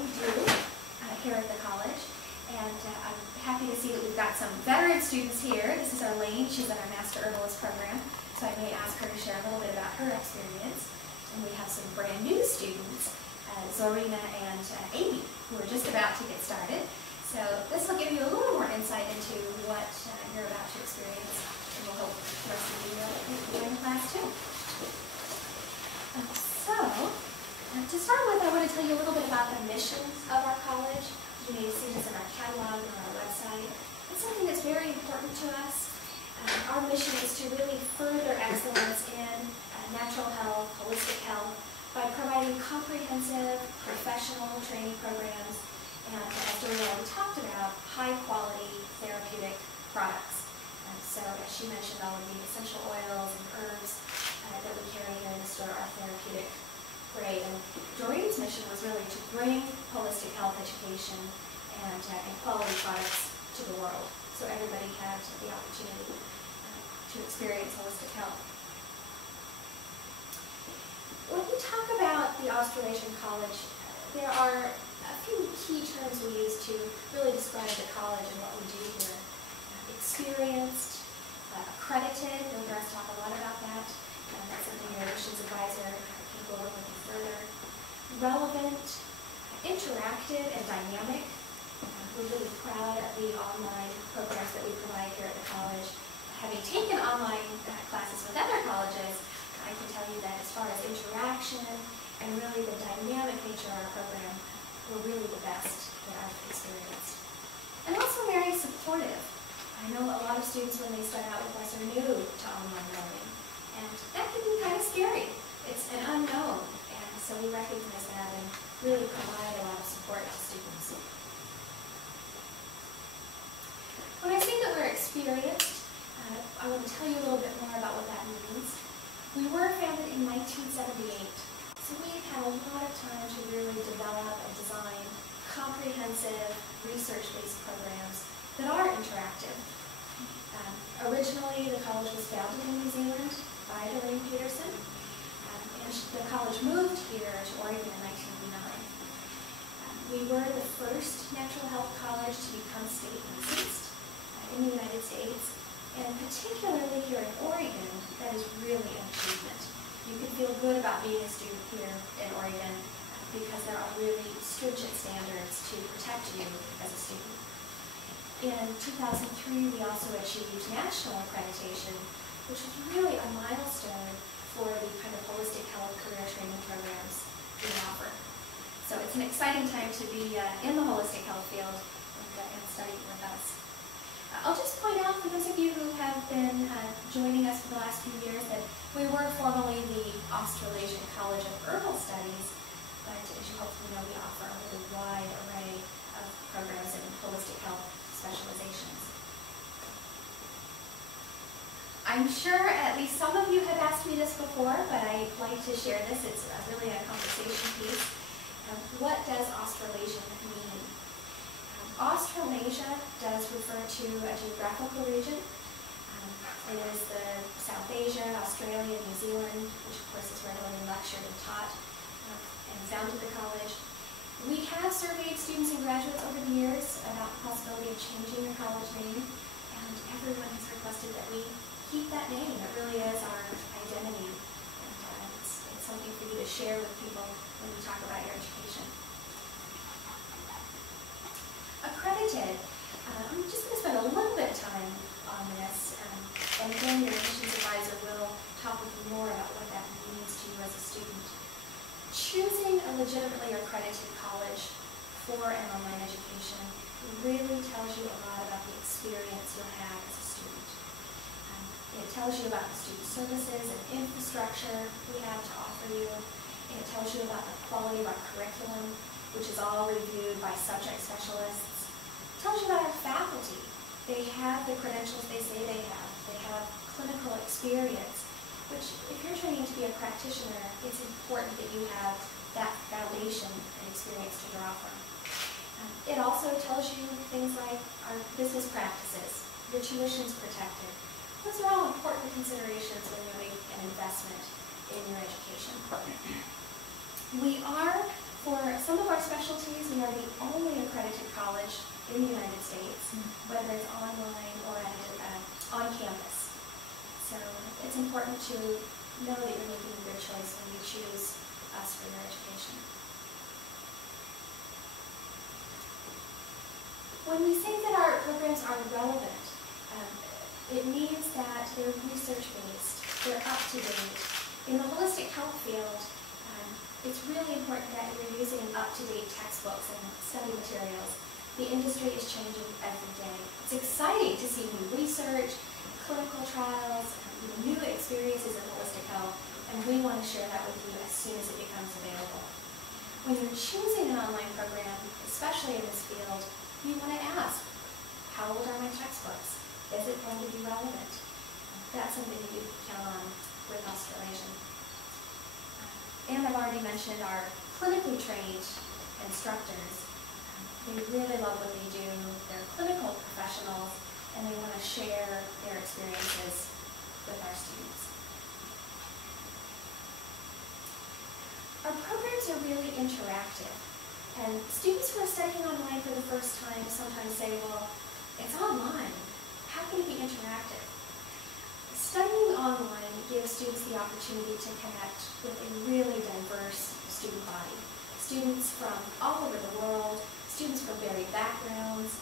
Here at the college, and I'm happy to see that we've got some veteran students here. This is Elaine. She's in our Master Herbalist program, so I may ask her to share a little bit about her experience. And we have some brand new students, Zorina and Amy, who are just about to get started. So this will give you a little more insight into what you're about to experience, and we'll hope the rest of you will join the class too. To start with, I want to tell you a little bit about the mission of our college. You may have seen this in our catalog and on our website. It's something that's very important to us. Our mission is to really further excellence in natural health, holistic health, by providing comprehensive professional training programs and, as Doreen already talked about, high-quality therapeutic products. So, as she mentioned, all of the essential oils and herbs that we carry here in the store are therapeutic grade. And Doreen's mission was really to bring holistic health education and quality products to the world, so everybody had the opportunity to experience holistic health. When we talk about the Australasian College, there are a few key terms we use to really describe the college and what we do here. Experienced, accredited, you'll hear us talk a lot about that. That's something your admissions advisor can go over with you further. Relevant, interactive, and dynamic. We're really proud of the online programs that we provide here at the college. Having taken online classes with other colleges, I can tell you that as far as interaction and really the dynamic nature of our program, we're really the best that I've experienced. And also very supportive. I know a lot of students when they start out with us are new to online learning, and that can be kind of scary. It's an unknown, and so we recognize that and really provide a lot of support to students. When I say that we're experienced, I want to tell you a little bit more about what that means. We were founded in 1978, so we've had a lot of time to really develop and design comprehensive research-based programs that are interactive. Originally, the college was founded in New Zealand by Doreen Peterson, and the college moved here to Oregon in 1989. We were the first natural health college to become state licensed in the United States, and particularly here in Oregon, that is really an achievement. You can feel good about being a student here in Oregon because there are really stringent standards to protect you as a student. In 2003, we also achieved national accreditation, which was really a milestone for the kind of holistic health career training programs we offer. So it's an exciting time to be in the holistic health field and studying with us. I'll just point out for those of you who have been joining us for the last few years that we were formerly the Australasian College of Herbal Studies, but as you hopefully know, we offer a really wide array of programs in holistic health specializations. I'm sure at least some of you have asked me this before, but I'd like to share this. It's really a conversation piece. What does Australasian mean? Australasia does refer to a geographical region. It is the South Asia, Australia, New Zealand, which of course is where Doreen lectured and taught and founded the college. We have surveyed students and graduates over the years about the possibility of changing their college name, and everyone has requested that we keep that name. It really is our identity, and it's something for you to share with people when you talk about your education. Accredited. I'm just going to spend a little bit of time on this, and then your admissions advisor will talk with you more about what that means to you as a student. Choosing a legitimately accredited college for an online education really tells you a lot about the experience you'll have as a student. It tells you about the student services and infrastructure we have to offer you. It tells you about the quality of our curriculum, which is all reviewed by subject specialists. It tells you about our faculty. They have the credentials they say they have. They have clinical experience, which, if you're training to be a practitioner, it's important that you have that foundation and experience to draw from. It also tells you things like our business practices, your tuition's protected. Those are all important considerations when you make an investment in your education. We are, for some of our specialties, we are the only accredited college in the United States, whether it's online or on campus. So it's important to know that you're making a good choice when you choose us for your education. When we say that our programs are relevant, it means that they're research-based, they're up-to-date. In the holistic health field, it's really important that you're using up-to-date textbooks and study materials. The industry is changing every day. It's exciting to see new research, clinical trials, new experiences in holistic health, and we want to share that with you as soon as it becomes available. When you're choosing an online program, especially in this field, you want to ask, how old are my textbooks? Is it going to be relevant? That's something that you can count on with Australasian. And I've already mentioned our clinically trained instructors. They really love what they do. They're clinical professionals, and they want to share their experiences with our students. Our programs are really interactive, and students who are studying online for the first time sometimes say, well, it's online. How can it be interactive? Studying online gives students the opportunity to connect with a really diverse student body. Students from all over the world, students from varied backgrounds,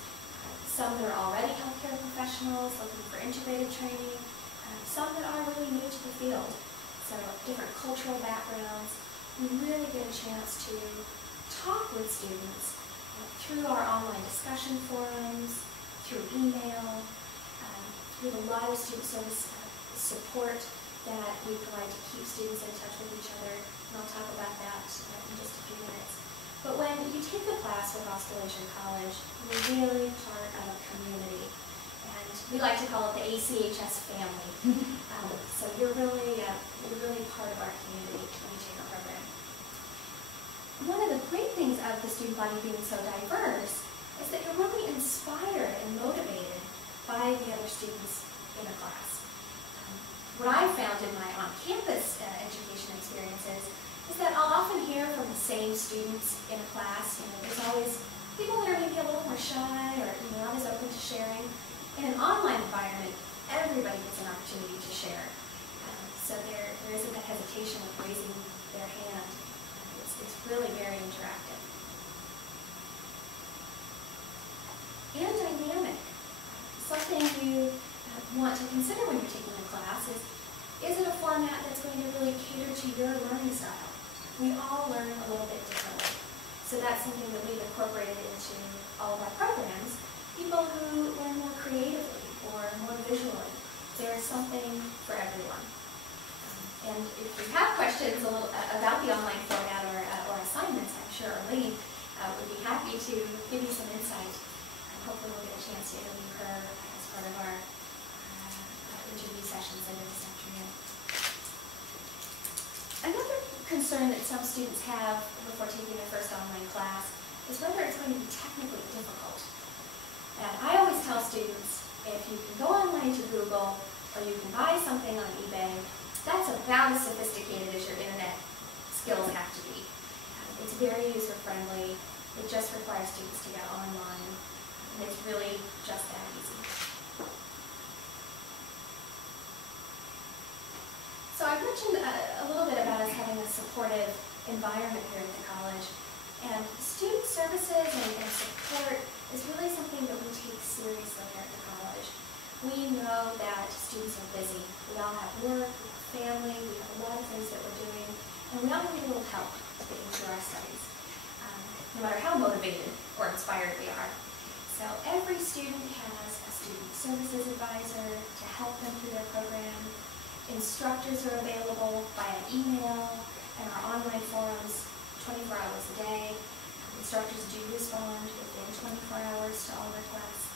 some that are already healthcare professionals looking for integrated training, some that are really new to the field. So different cultural backgrounds. We really get a chance to talk with students through our online discussion forums, through email. We have a lot of student service support that we provide to keep students in touch with each other, and I'll talk about that in just a few minutes. But when you take the class with Australasian College, you're really part of a community, and we like to call it the ACHS family. So you're really part of our community when you take our program. One of the great things of the student body being so diverse is that you're really inspired and motivated by the other students in a class. What I've found in my on-campus education experiences is that I'll often hear from the same students in a class. There's always people that are maybe a little more shy or not as open to sharing. In an online environment, everybody gets an opportunity to share. So there isn't that hesitation of raising their hand. It's really very interactive. And dynamic. Something you want to consider when you're taking a class is it a format that's going to really cater to your learning style? We all learn a little bit differently. So that's something that we've incorporated into all of our programs. People who learn more creatively or more visually. There's something for everyone. And if you have questions about the online format or assignments, I'm sure Arlene would be happy to give you some insight. Hopefully we'll get a chance to interview her as part of our interview sessions later this afternoon. Another concern that some students have before taking their first online class is whether it's going to be technically difficult. And I always tell students, if you can go online to Google or you can buy something on eBay, that's about as sophisticated as your internet skills have to be. It's very user-friendly. It just requires students to get online. And it's really just that easy. So I mentioned a little bit about us having a supportive environment here at the college. And student services and support is really something that we take seriously here at the college. We know that students are busy. We all have work, we have family, we have a lot of things that we're doing, and we all need a little help to get into our studies, no matter how motivated or inspired we are. So every student has a student services advisor to help them through their program. Instructors are available via email and our online forums 24 hours a day. Instructors do respond within 24 hours to all requests.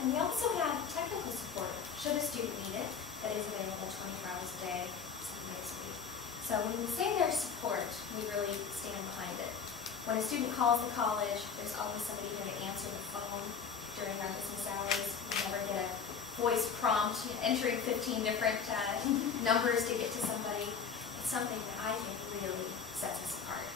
And we also have technical support, should a student need it, that is available 24 hours a day, 7 days a week. So when we say there's support, we really stand behind it. When a student calls the college, there's always somebody here to answer the phone during our business hours. We never get a voice prompt entering 15 different numbers to get to somebody. It's something that I think really sets us apart.